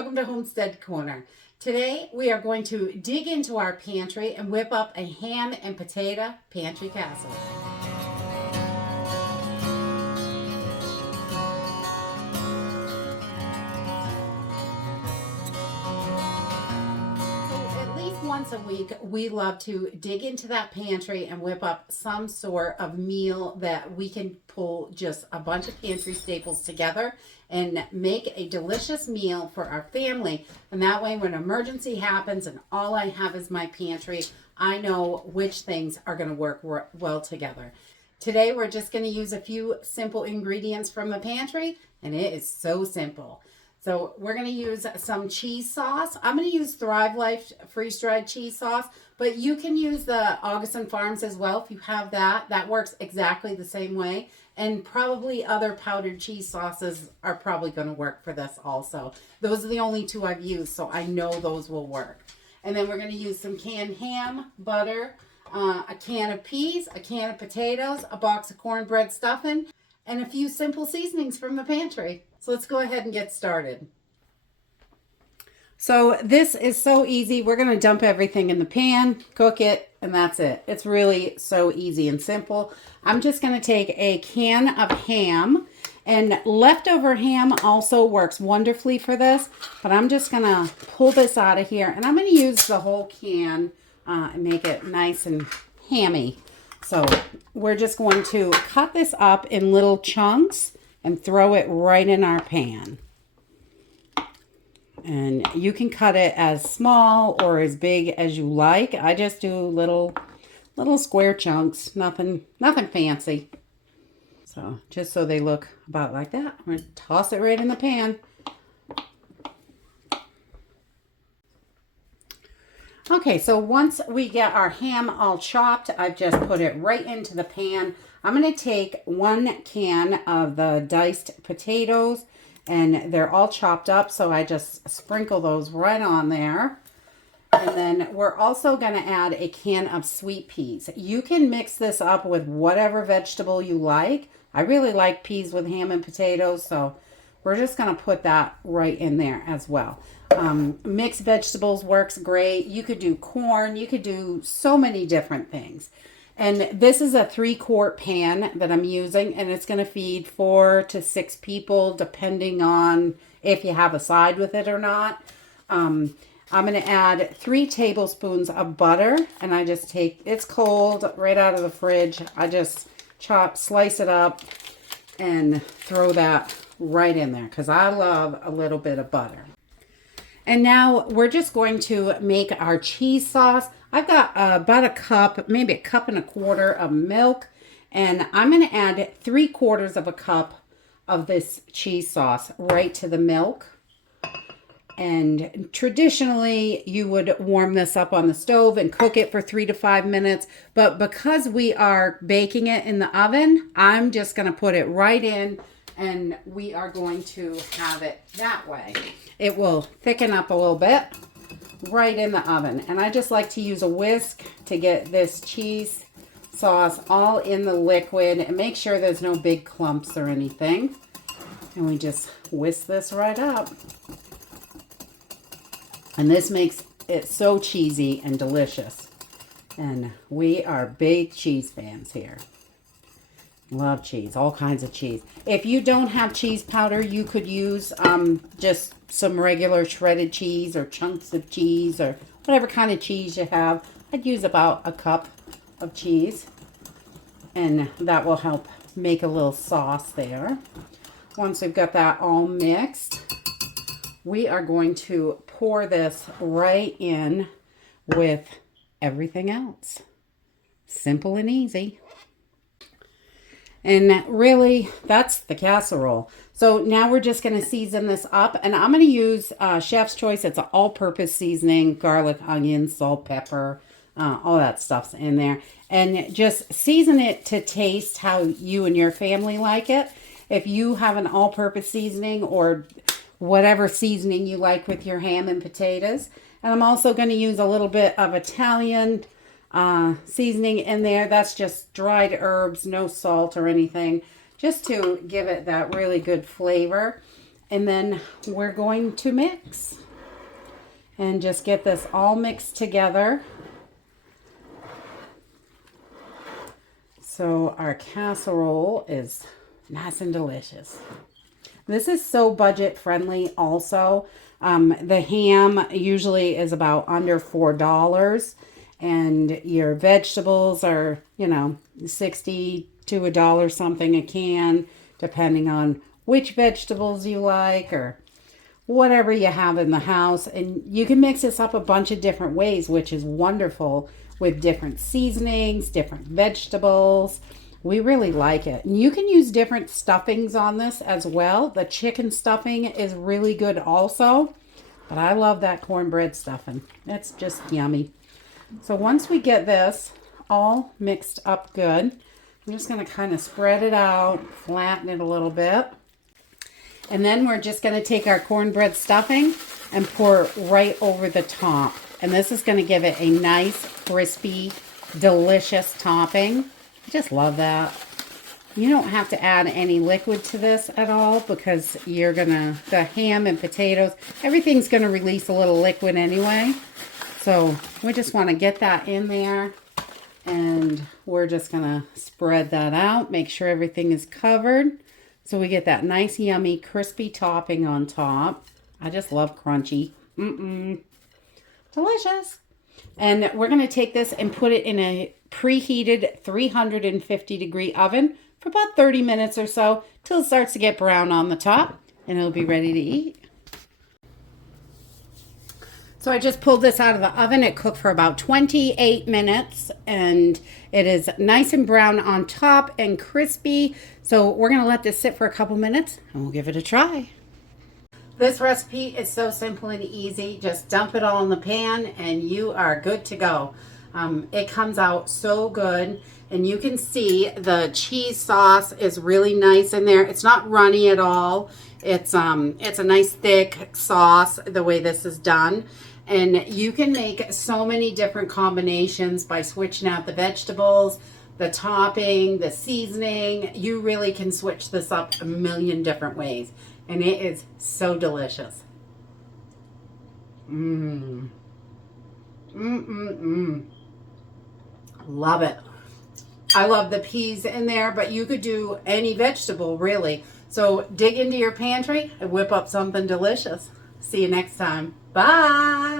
welcome to Homestead Corner. Today we are going to dig into our pantry and whip up a ham and potato pantry casserole. Once a week, we love to dig into that pantry and whip up some sort of meal that we can pull just a bunch of pantry staples together and make a delicious meal for our family. And that way, when an emergency happens and all I have is my pantry, I know which things are going to work well together. Today, we're just going to use a few simple ingredients from the pantry, and it is so simple. So we're going to use some cheese sauce. I'm going to use Thrive Life freeze-dried cheese sauce, but you can use the Augustin Farms as well if you have that. That works exactly the same way. And probably other powdered cheese sauces are probably going to work for this also. Those are the only two I've used, so I know those will work. And then we're going to use some canned ham, butter, a can of peas, a can of potatoes, a box of cornbread stuffing, and a few simple seasonings from the pantry. So let's go ahead and get started. So this is so easy. We're going to dump everything in the pan, cook it, and that's it. It's really so easy and simple. I'm just going to take a can of ham, and leftover ham also works wonderfully for this, but I'm just going to pull this out of here, and I'm going to use the whole can and make it nice and hammy. So we're just going to cut this up in little chunks and throw it right in our pan. And you can cut it as small or as big as you like. I just do little square chunks, nothing fancy. So just so they look about like that, I'm going to toss it right in the pan. Okay, so once we get our ham all chopped, I've just put it right into the pan. I'm going to take 1 can of the diced potatoes, and they're all chopped up, so I just sprinkle those right on there. And then we're also going to add a can of sweet peas. You can mix this up with whatever vegetable you like. I really like peas with ham and potatoes, so we're just going to put that right in there as well. Mixed vegetables works great. You could do corn. You could do so many different things. And this is a 3-quart pan that I'm using, and it's going to feed 4 to 6 people, depending on if you have a side with it or not. I'm going to add 3 tablespoons of butter, and I just take, it's cold, right out of the fridge. I just slice it up, and throw that right in there, because I love a little bit of butter. And now we're just going to make our cheese sauce. I've got about a cup, maybe a cup and a quarter of milk. And I'm going to add 3/4 of a cup of this cheese sauce right to the milk. And traditionally, you would warm this up on the stove and cook it for 3 to 5 minutes. But because we are baking it in the oven, I'm just going to put it right in, and we are going to have it that way. It will thicken up a little bit right in the oven. And I just like to use a whisk to get this cheese sauce all in the liquid and make sure there's no big clumps or anything. And we just whisk this right up. And this makes it so cheesy and delicious. And we are big cheese fans here. Love cheese, all kinds of cheese. If you don't have cheese powder, you could use just some regular shredded cheese or chunks of cheese or whatever kind of cheese you have. I'd use about a cup of cheese, and that will help make a little sauce there. Once we've got that all mixed, we are going to pour this right in with everything else. Simple and easy. And really, that's the casserole. So now we're just going to season this up. And I'm going to use Chef's Choice. It's an all-purpose seasoning, garlic, onion, salt, pepper, all that stuff's in there. And just season it to taste how you and your family like it. If you have an all-purpose seasoning or whatever seasoning you like with your ham and potatoes. And I'm also going to use a little bit of Italian seasoning in there. That's just dried herbs, no salt or anything, just to give it that really good flavor. And then we're going to mix and just get this all mixed together. So our casserole is nice and delicious. This is so budget friendly also. The ham usually is about under $4, and your vegetables are, you know, 60 to $1 something a can, depending on which vegetables you like or whatever you have in the house. And you can mix this up a bunch of different ways, which is wonderful, with different seasonings, different vegetables. We really like it. And you can use different stuffings on this as well. The chicken stuffing is really good also, but I love that cornbread stuffing. It's just yummy. So once we get this all mixed up good, I'm just going to kind of spread it out, flatten it a little bit. And then we're just going to take our cornbread stuffing and pour it right over the top. And this is going to give it a nice, crispy, delicious topping. I just love that. You don't have to add any liquid to this at all, because you're going to, the ham and potatoes, everything's going to release a little liquid anyway. So we just want to get that in there. And we're just going to spread that out. Make sure everything is covered. So we get that nice, yummy, crispy topping on top. I just love crunchy. Delicious. And we're going to take this and put it in a preheated 350 degree oven for about 30 minutes or so till it starts to get brown on the top, and it'll be ready to eat. So I just pulled this out of the oven. It cooked for about 28 minutes, and it is nice and brown on top and crispy. So we're going to let this sit for a couple minutes and we'll give it a try. This recipe is so simple and easy. Just dump it all in the pan and you are good to go. It comes out so good, and you can see the cheese sauce is really nice in there. It's not runny at all. It's a nice thick sauce the way this is done. And you can make so many different combinations by switching out the vegetables, the topping, the seasoning. You really can switch this up a million different ways. And it is so delicious. Love it. I love the peas in there, but you could do any vegetable really. So dig into your pantry and whip up something delicious. See you next time. Bye.